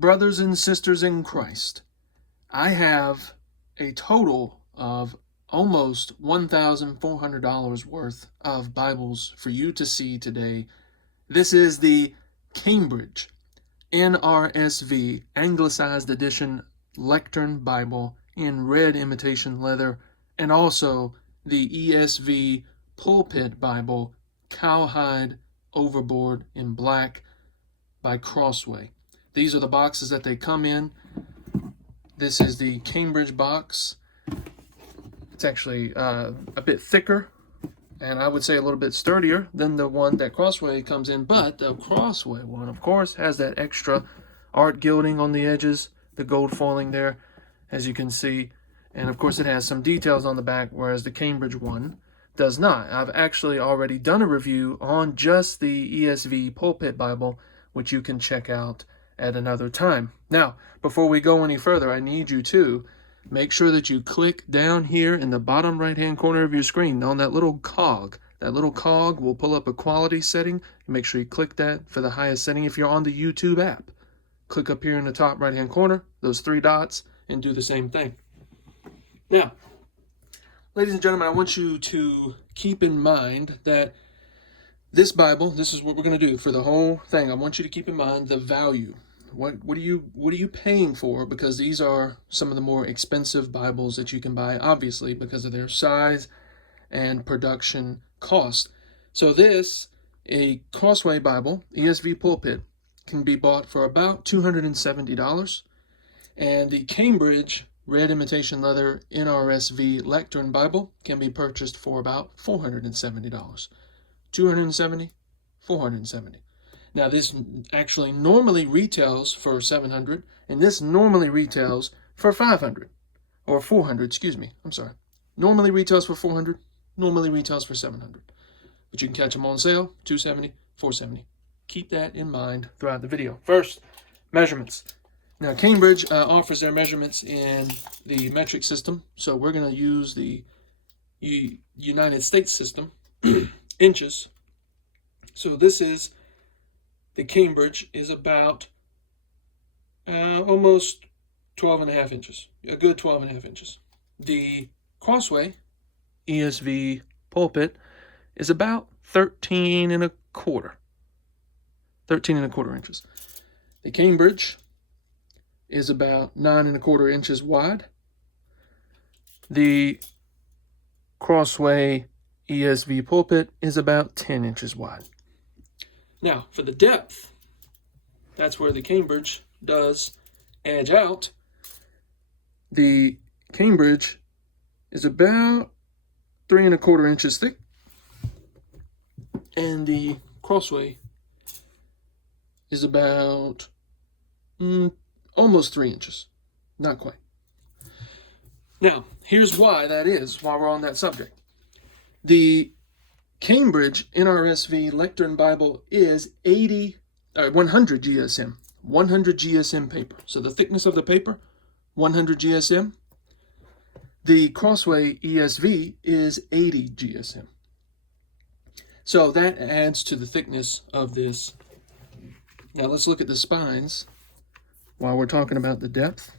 brothers and sisters in Christ, I have a total of almost $1,400 worth of Bibles for you to see today. This is the Cambridge NRSV Anglicized Edition Lectern Bible in red imitation leather, and also the ESV Pulpit Bible cowhide overboard in black by Crossway. These are the boxes that they come in. This is the Cambridge box. It's actually a bit thicker, and I would say a little bit sturdier than the one that Crossway comes in, but the Crossway one, of course, has that extra art gilding on the edges, the gold foiling there, as you can see, and of course it has some details on the back, whereas the Cambridge one does not. I've actually already done a review on just the ESV Pulpit Bible, which you can check out at another time. Now, before we go any further, I need you to make sure that you click down here in the bottom right-hand corner of your screen on that little cog. That little cog will pull up a quality setting. Make sure you click that for the highest setting. If you're on the YouTube app, click up here in the top right-hand corner, those three dots, and do the same thing. Now, ladies and gentlemen, I want you to keep in mind that this Bible, this is what we're going to do for the whole thing. I want you to keep in mind the value. What are you paying for? Because these are some of the more expensive Bibles that you can buy, obviously, because of their size and production cost. So this, a Crossway Bible, ESV Pulpit, can be bought for about $270. And the Cambridge red imitation leather NRSV Lectern Bible can be purchased for about $470. $270, $470. Now this actually normally retails for $700, and this normally retails for $500, or $400, excuse me, I'm sorry. Normally retails for $400, normally retails for $700. But you can catch them on sale, $270, $470. Keep that in mind throughout the video. First, measurements. Now Cambridge offers their measurements in the metric system, so we're going to use the United States system, inches. So this is, the Cambridge is about almost 12 and a half inches, a good 12 and a half inches. The Crossway ESV Pulpit is about 13 and a quarter inches. The Cambridge is about 9 and a quarter inches wide. The Crossway ESV Pulpit is about 10 inches wide. Now, for the depth, that's where the Cambridge does edge out. The Cambridge is about 3 and a quarter inches thick, and the Crossway is about almost 3 inches. Not quite. Now, here's why that is, while we're on that subject. The Cambridge NRSV Lectern Bible is 100 GSM. 100 GSM paper. So the thickness of the paper, 100 GSM. The Crossway ESV is 80 GSM. So that adds to the thickness of this. Now let's look at the spines while we're talking about the depth.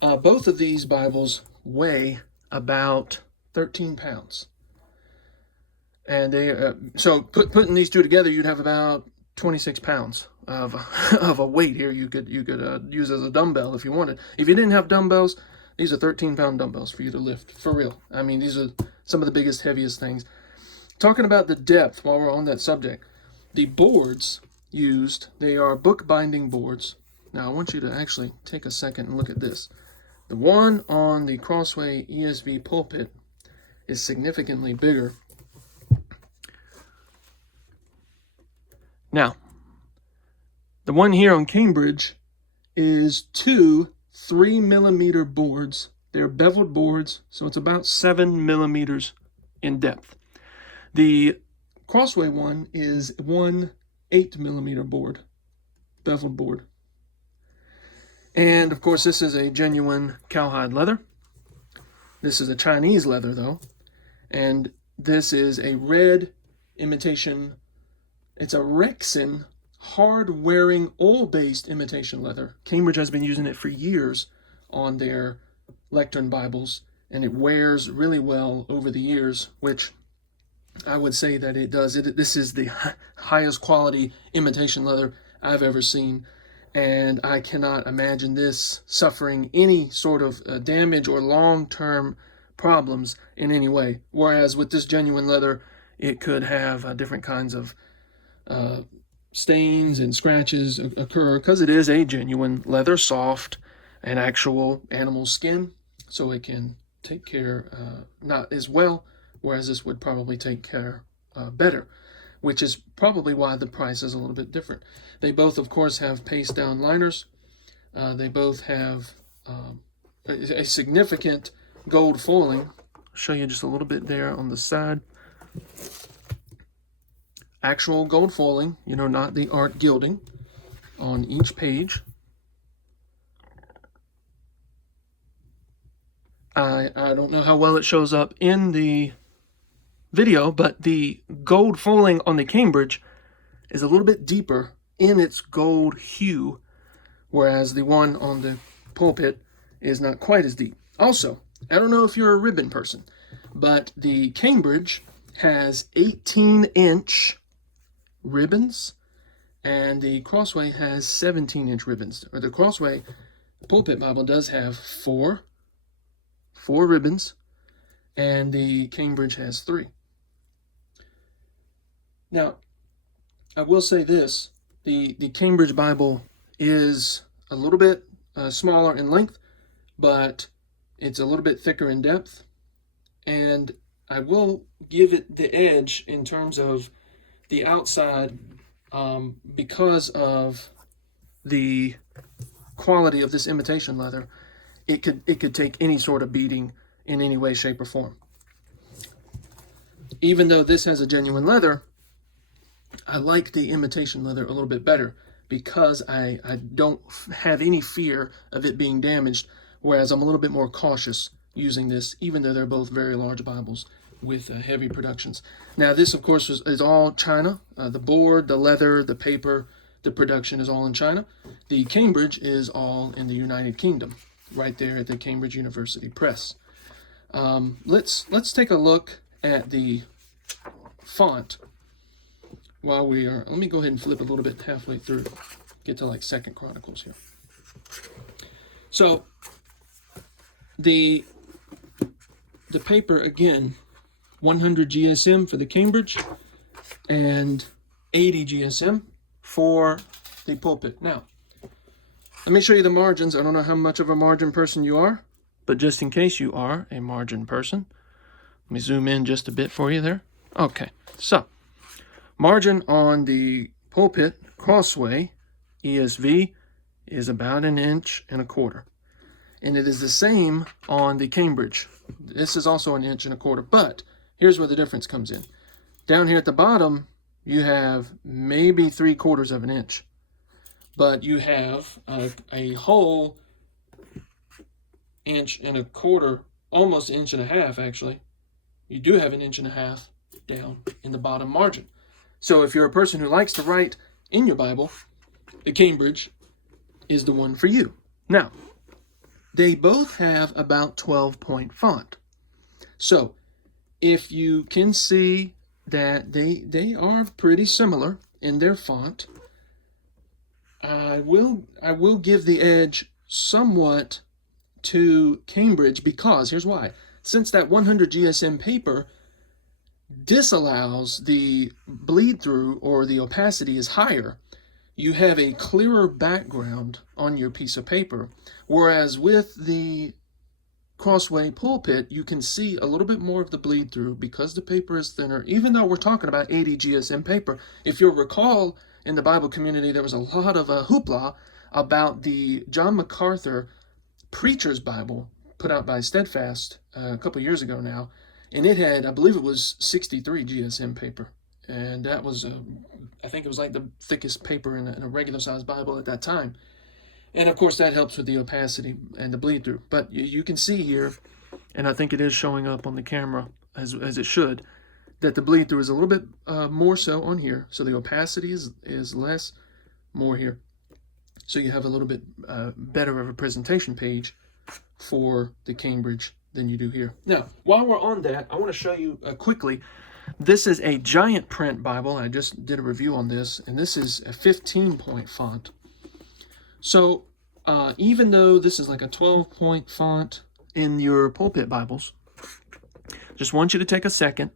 Both of these Bibles weigh about 13 pounds. And they, so putting these two together, you'd have about 26 pounds of a weight here. You could use as a dumbbell if you wanted. If you didn't have dumbbells, these are 13-pound dumbbells for you to lift, for real. I mean, these are some of the biggest, heaviest things. Talking about the depth, while we're on that subject, the boards used, they are bookbinding boards. Now, I want you to actually take a second and look at this. The one on the Crossway ESV Pulpit is significantly bigger. Now, the one here on Cambridge is two 3-millimeter boards. They're beveled boards, so it's about 7 millimeters in depth. The Crossway one is one 8-millimeter board, beveled board. And, of course, this is a genuine cowhide leather. This is a Chinese leather, though. And this is a red imitation. It's a Rexine hard-wearing, oil-based imitation leather. Cambridge has been using it for years on their Lectern Bibles, and it wears really well over the years, which I would say that it does. This is the highest quality imitation leather I've ever seen, and I cannot imagine this suffering any sort of damage or long-term problems in any way. Whereas with this genuine leather, it could have different kinds of stains and scratches occur because it is a genuine leather, soft and actual animal skin, so it can take care not as well, whereas this would probably take care better, which is probably why the price is a little bit different. They both, of course, have paste down liners. They both have a significant gold foiling. I'll show you just a little bit there on the side. Actual gold foiling, you know, not the art gilding on each page. I don't know how well it shows up in the video, but the gold foiling on the Cambridge is a little bit deeper in its gold hue, whereas the one on the Pulpit is not quite as deep. Also, I don't know if you're a ribbon person, but the Cambridge has 18-inch ribbons, and the Crossway has 17-inch ribbons. Or the Crossway Pulpit Bible does have four ribbons, and the Cambridge has 3. Now, I will say this, the Cambridge Bible is a little bit smaller in length, but it's a little bit thicker in depth, and I will give it the edge in terms of the outside because of the quality of this imitation leather. It could take any sort of beating in any way, shape, or form. Even though this has a genuine leather, I like the imitation leather a little bit better because I don't have any fear of it being damaged, whereas I'm a little bit more cautious using this, even though they're both very large Bibles with heavy productions. Now, this, of course, is all China. The board, the leather, the paper, the production is all in China. The Cambridge is all in the United Kingdom, right there at the Cambridge University Press. Let's take a look at the font while we are. Let me go ahead and flip a little bit halfway through, get to like 2nd Chronicles here. So the paper, again, 100 GSM for the Cambridge and 80 GSM for the Pulpit. Now, let me show you the margins. I don't know how much of a margin person you are, but just in case you are a margin person, let me zoom in just a bit for you there. Okay, so margin on the Pulpit Crossway ESV is about 1.25 inches. And it is the same on the Cambridge. This is also 1.25 inches, but here's where the difference comes in. Down here at the bottom, you have maybe 3/4 inch, but you have a whole 1.25 inches, almost 1.5 inches actually. You do have 1.5 inches down in the bottom margin. So if you're a person who likes to write in your Bible, the Cambridge is the one for you. Now, they both have about 12-point font. So if you can see that they are pretty similar in their font, I will give the edge somewhat to Cambridge because, here's why. Since that 100 GSM paper disallows the bleed through, or the opacity is higher, you have a clearer background on your piece of paper. Whereas with the Crossway Pulpit, you can see a little bit more of the bleed through because the paper is thinner, even though we're talking about 80 GSM paper. If you'll recall, in the Bible community, there was a lot of hoopla about the John MacArthur Preacher's Bible put out by Steadfast a couple years ago now, and it had, I believe it was 63 GSM paper, and that was, I think it was like the thickest paper in a regular size Bible at that time. And of course that helps with the opacity and the bleed through. But you can see here, and I think it is showing up on the camera as it should, that the bleed through is a little bit more so on here. So the opacity is less, more here. So you have a little bit better of a presentation page for the Cambridge than you do here. Now, while we're on that, I want to show you quickly. This is a giant print Bible. I just did a review on this, and this is a 15-point font. So even though this is like a 12-point font in your Pulpit Bibles, just want you to take a second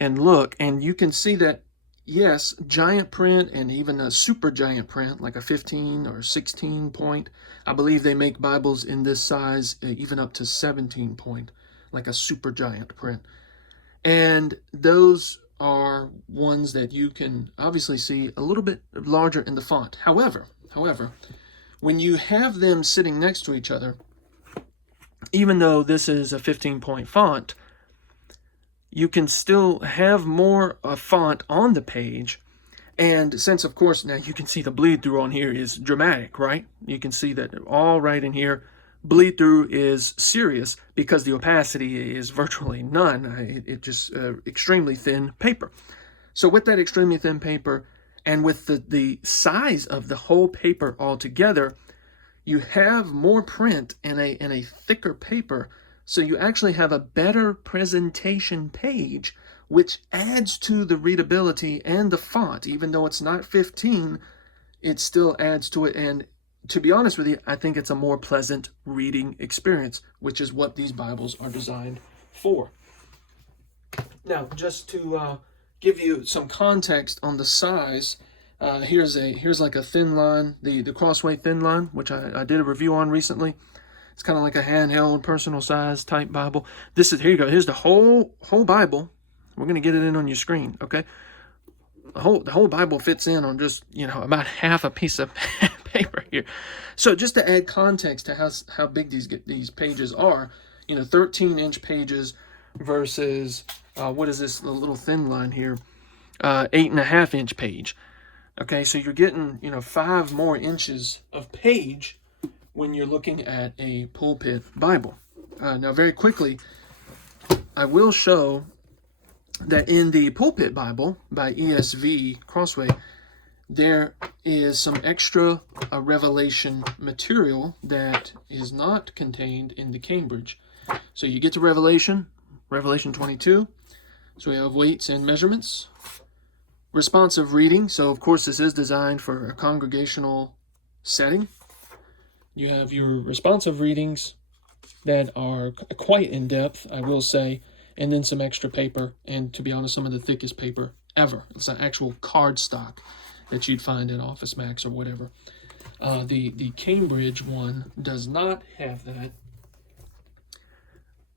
and look, and you can see that, yes, giant print and even a super giant print, like a 15 or 16 point. I believe they make Bibles in this size, even up to 17 point, like a super giant print. And those are ones that you can obviously see a little bit larger in the font. However, when you have them sitting next to each other, even though this is a 15-point font, you can still have more font on the page. And since, of course, now you can see the bleed through on here is dramatic, right? You can see that all right in here. Bleed through is serious because the opacity is virtually none. It just extremely thin paper. So with that extremely thin paper and with the size of the whole paper altogether, you have more print in a thicker paper. So you actually have a better presentation page, which adds to the readability and the font. Even though it's not 15, it still adds to it. And to be honest with you, I think it's a more pleasant reading experience, which is what these Bibles are designed for. Now, just to give you some context on the size, here's like a thin line, the Crossway thin line, which I did a review on recently. It's kind of like a handheld, personal size type Bible. Here you go. Here's the whole Bible. We're going to get it in on your screen, okay? The whole Bible fits in on just, about half a piece of paper here. So just to add context to how big these pages are, 13-inch pages versus, what is this little thin line here? 8.5-inch page. Okay, so you're getting, 5 more inches of page when you're looking at a Pulpit Bible. Now, very quickly, I will show that in the Pulpit Bible by ESV Crossway, there is some extra Revelation material that is not contained in the Cambridge. So you get to Revelation 22. So we have weights and measurements. Responsive reading. So, of course, this is designed for a congregational setting. You have your responsive readings that are quite in-depth, I will say, and then some extra paper, and to be honest, some of the thickest paper ever. It's an actual card stock that you'd find at Office Max or whatever. The Cambridge one does not have that,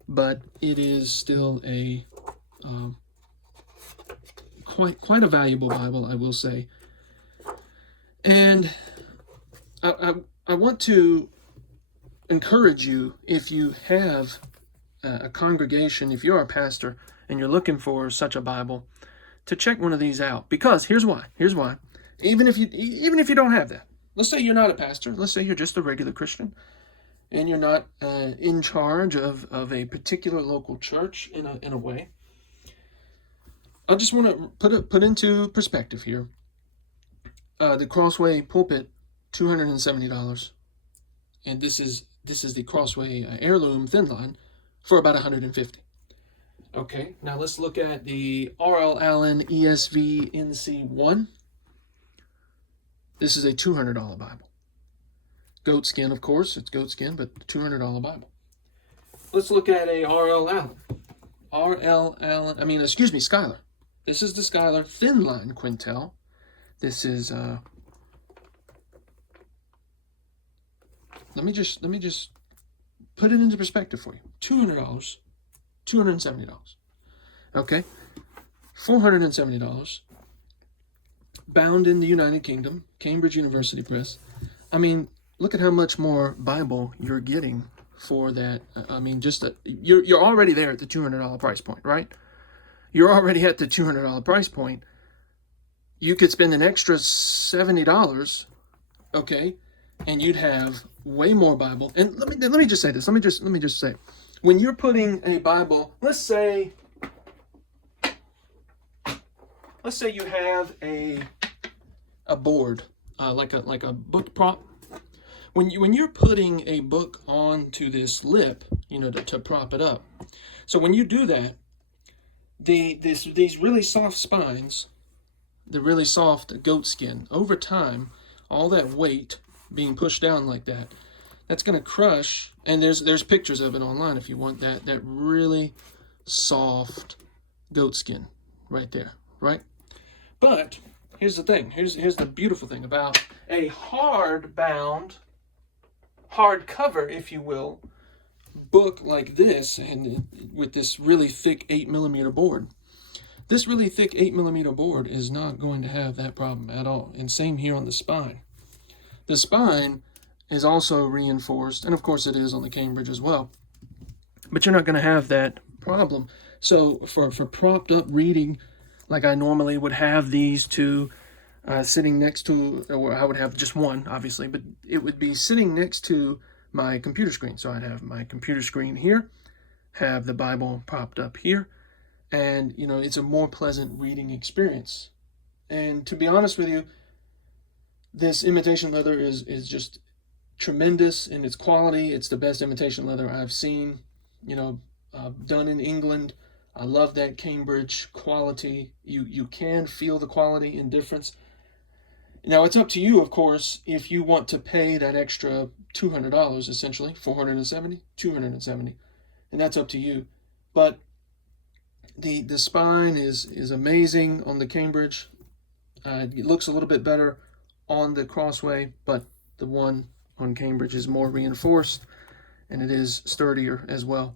but it is still a quite a valuable Bible, I will say. And I want to encourage you, if you have a congregation, if you're a pastor and you're looking for such a Bible, to check one of these out. Because here's why. Even if you don't have that, let's say you're not a pastor, let's say you're just a regular Christian, and you're not in charge of a particular local church in a way. I just want to put into perspective here. The Crossway Pulpit, $270, and this is the Crossway Heirloom Thin Line for about $150. Okay, now let's look at the R.L. Allen ESV NC1. This is a $200 Bible. Goat skin, of course, it's goat skin, but $200 Bible. Let's look at a R.L. Allen. Schuyler. This is the Schuyler Thin Line Quintel. This is let me just put it into perspective for you. $200, $270. Okay, $470. Bound in the United Kingdom, Cambridge University Press. Look at how much more Bible you're getting for that. You're already there at the $200 price point, right? You're already at the $200 price point. You could spend an extra $70, okay, and you'd have way more Bible. And let me just say this. Let me just say, when you're putting a Bible, let's say you have a a board, like a book prop. When you're putting a book onto this lip, to prop it up. So when you do that, these really soft spines, the really soft goat skin, over time, all that weight being pushed down like that, that's going to crush. And there's pictures of it online if you want that really soft goat skin right there, right? But here's the thing. Here's the beautiful thing about a hardbound, hardcover, if you will, book like this, and with this really thick 8mm board. This really thick 8mm board is not going to have that problem at all. And same here on the spine. The spine is also reinforced, and of course it is on the Cambridge as well. But you're not going to have that problem. So for propped up reading, like I normally would have these two sitting next to, or I would have just one, obviously, but it would be sitting next to my computer screen. So I'd have my computer screen here, have the Bible propped up here, and it's a more pleasant reading experience. And to be honest with you, this imitation leather is just tremendous in its quality. It's the best imitation leather I've seen, done in England. I love that Cambridge quality. You can feel the quality and difference. Now, it's up to you, of course, if you want to pay that extra $200, essentially, $470, $270, and that's up to you. But the spine is amazing on the Cambridge. It looks a little bit better on the Crossway, but the one on Cambridge is more reinforced, and it is sturdier as well.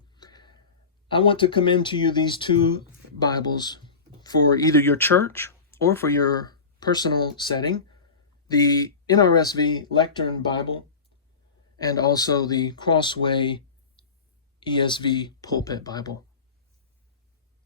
I want to commend to you these two Bibles for either your church or for your personal setting: the NRSV Lectern Bible and also the Crossway ESV Pulpit Bible.